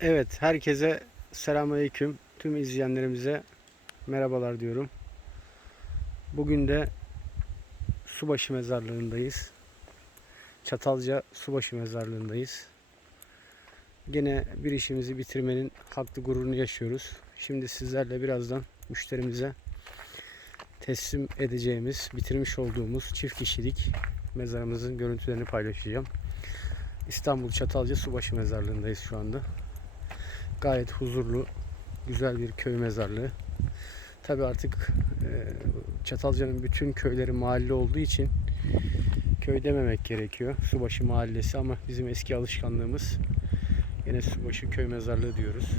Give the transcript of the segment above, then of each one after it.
Evet, herkese selamünaleyküm. Tüm izleyenlerimize merhabalar diyorum. Bugün de Subaşı Mezarlığı'ndayız. Çatalca Subaşı Mezarlığı'ndayız. Gene bir işimizi bitirmenin haklı gururunu yaşıyoruz. Şimdi sizlerle birazdan müşterimize teslim edeceğimiz, bitirmiş olduğumuz çift kişilik mezarımızın görüntülerini paylaşacağım. İstanbul Çatalca Subaşı Mezarlığı'ndayız şu anda. Gayet huzurlu, güzel bir köy mezarlığı. Tabi artık e, Çatalca'nın bütün köyleri mahalle olduğu için köy dememek gerekiyor. Subaşı mahallesi ama bizim eski alışkanlığımız yine Subaşı köy mezarlığı diyoruz.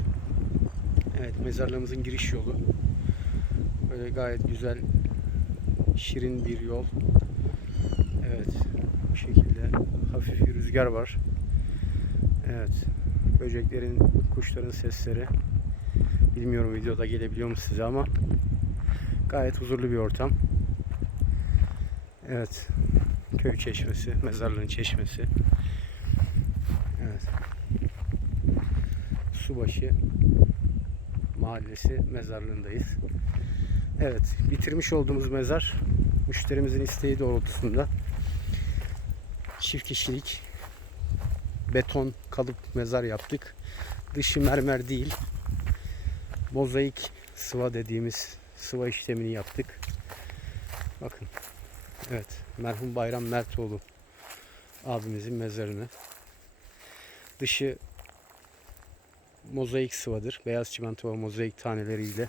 Evet mezarlığımızın giriş yolu. Böyle gayet güzel, şirin bir yol. Evet bu şekilde hafif bir rüzgar var. Evet böceklerin, kuşların sesleri. Bilmiyorum videoda gelebiliyor mu size ama gayet huzurlu bir ortam. Evet. Köy çeşmesi, mezarlığın çeşmesi. Evet. Subaşı Mahallesi mezarlığındayız. Evet, bitirmiş olduğumuz mezar müşterimizin isteği doğrultusunda çift kişilik beton kalıp mezar yaptık. Dışı mermer değil. Mozaik sıva dediğimiz sıva işlemini yaptık. Bakın. Evet. Merhum Bayram Mertoğlu abimizin mezarını. Dışı mozaik sıvadır. Beyaz çimento ve mozaik taneleriyle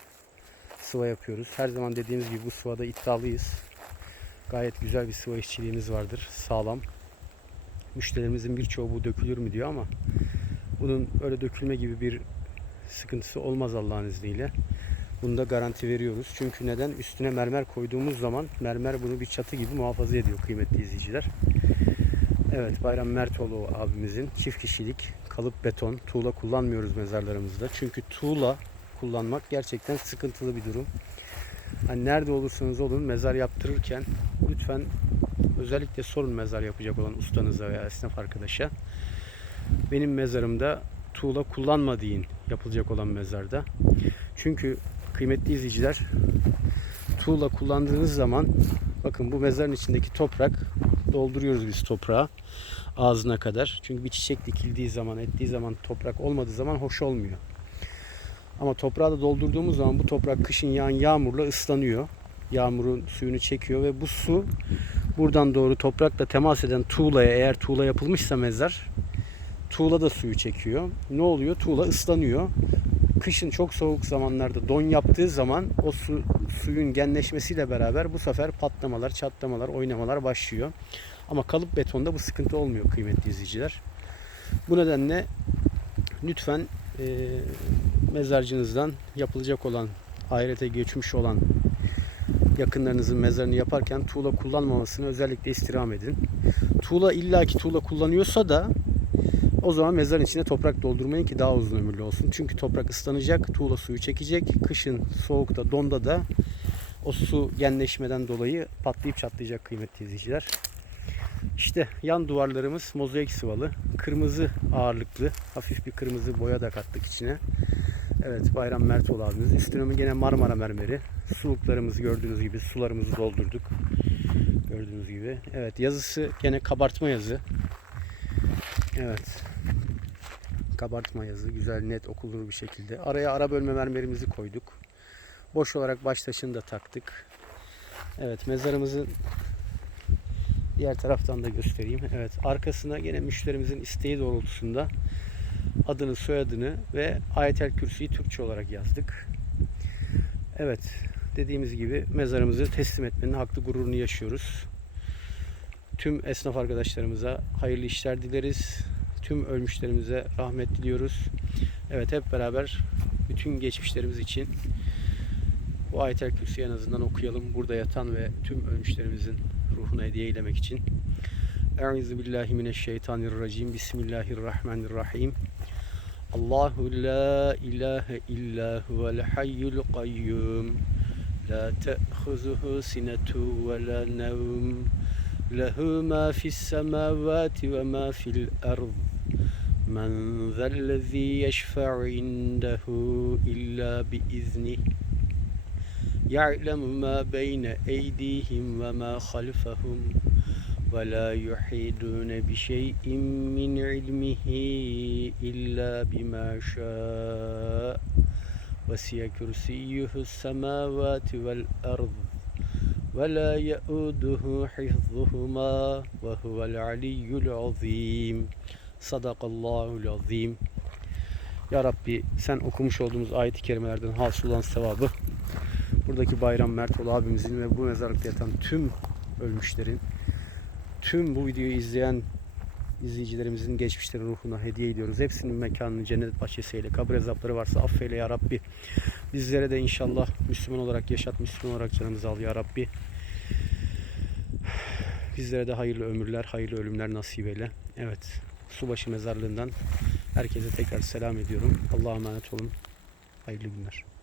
sıva yapıyoruz. Her zaman dediğimiz gibi bu sıvada iddialıyız. Gayet güzel bir sıva işçiliğimiz vardır. Sağlam müşterilerimizin birçoğu bu dökülür mü diyor ama bunun öyle dökülme gibi bir sıkıntısı olmaz Allah'ın izniyle. Bunu da garanti veriyoruz. Çünkü neden? Üstüne mermer koyduğumuz zaman mermer bunu bir çatı gibi muhafaza ediyor kıymetli izleyiciler. Evet Bayram Mertoğlu abimizin çift kişilik kalıp beton tuğla kullanmıyoruz mezarlarımızda. Çünkü tuğla kullanmak gerçekten sıkıntılı bir durum. Hani nerede olursanız olun mezar yaptırırken lütfen özellikle sorun mezar yapacak olan ustanıza veya esnaf arkadaşa benim mezarımda tuğla kullanma deyin yapılacak olan mezarda. Çünkü kıymetli izleyiciler tuğla kullandığınız zaman bakın bu mezarın içindeki toprak dolduruyoruz biz toprağa ağzına kadar. Çünkü bir çiçek dikildiği zaman ettiği zaman toprak olmadığı zaman hoş olmuyor. Ama toprağı da doldurduğumuz zaman bu toprak kışın yağan yağmurla ıslanıyor. Yağmurun suyunu çekiyor ve bu su buradan doğru toprakla temas eden tuğlaya eğer tuğla yapılmışsa mezar tuğla da suyu çekiyor. Ne oluyor? Tuğla ıslanıyor. Kışın çok soğuk zamanlarda don yaptığı zaman o su, suyun genleşmesiyle beraber bu sefer patlamalar, çatlamalar, oynamalar başlıyor. Ama kalıp betonda bu sıkıntı olmuyor kıymetli izleyiciler. Bu nedenle lütfen e, mezarcınızdan yapılacak olan ahirete geçmiş olan yakınlarınızın mezarını yaparken tuğla kullanmamasını özellikle istirham edin. Tuğla illaki tuğla kullanıyorsa da o zaman mezarın içine toprak doldurmayın ki daha uzun ömürlü olsun. Çünkü toprak ıslanacak, tuğla suyu çekecek. Kışın soğukta, donda da o su genleşmeden dolayı patlayıp çatlayacak kıymetli izleyiciler. İşte yan duvarlarımız mozaik sıvalı. Kırmızı ağırlıklı. Hafif bir kırmızı boya da kattık içine. Evet Bayram Mertoğlu abimiz. Üstüne gene Marmara mermeri. Suluklarımızı gördüğünüz gibi sularımızı doldurduk. Gördüğünüz gibi. Evet yazısı gene kabartma yazı. Evet. Kabartma yazı. Güzel net okunur bir şekilde. Araya ara bölme mermerimizi koyduk. Boş olarak baş taşını da taktık. Evet mezarımızın diğer taraftan da göstereyim. Evet arkasına gene müşterimizin isteği doğrultusunda adını, soyadını ve ayetel kürsüyü Türkçe olarak yazdık. Evet, dediğimiz gibi mezarımızı teslim etmenin haklı gururunu yaşıyoruz. Tüm esnaf arkadaşlarımıza hayırlı işler dileriz. Tüm ölmüşlerimize rahmet diliyoruz. Evet hep beraber bütün geçmişlerimiz için bu ayetel kürsüyü en azından okuyalım. Burada yatan ve tüm ölmüşlerimizin ruhuna hediye eylemek için. Euzu billahi mineşşeytanirracim. Bismillahirrahmanirrahim. Allahu la ilahe illa huvel hayyul kayyum. La te'khuzuhu sinetu ve la nevm. Lehu ma fis semavati ve ma fil ard. من ذا الذي يشفع عنده إلا بإذنه يعلم ما بين أيديهم وما خلفهم ve la yuhidune bi şey'in min ilmihi illa bima şaa. Vesiye kürsiyyuhu semavati vel ard ve la yauduhu hifzuhuma ve huvel aliyyul azim. Sadakallahul azim. Ya Rabbi sen okumuş olduğumuz ayet-i kerimelerden hasıl olan sevabı buradaki Bayram Mertoğlu abimizin ve bu mezarlıkta yatan tüm ölmüşlerin tüm bu videoyu izleyen izleyicilerimizin geçmişlerin ruhuna hediye ediyoruz. Hepsinin mekanını cennet bahçesiyle, kabir azapları varsa affeyle ya Rabbi. Bizlere de inşallah Müslüman olarak yaşat, Müslüman olarak canımızı al ya Rabbi. Bizlere de hayırlı ömürler, hayırlı ölümler nasip eyle. Evet, Subaşı Mezarlığı'ndan herkese tekrar selam ediyorum. Allah'a emanet olun. Hayırlı günler.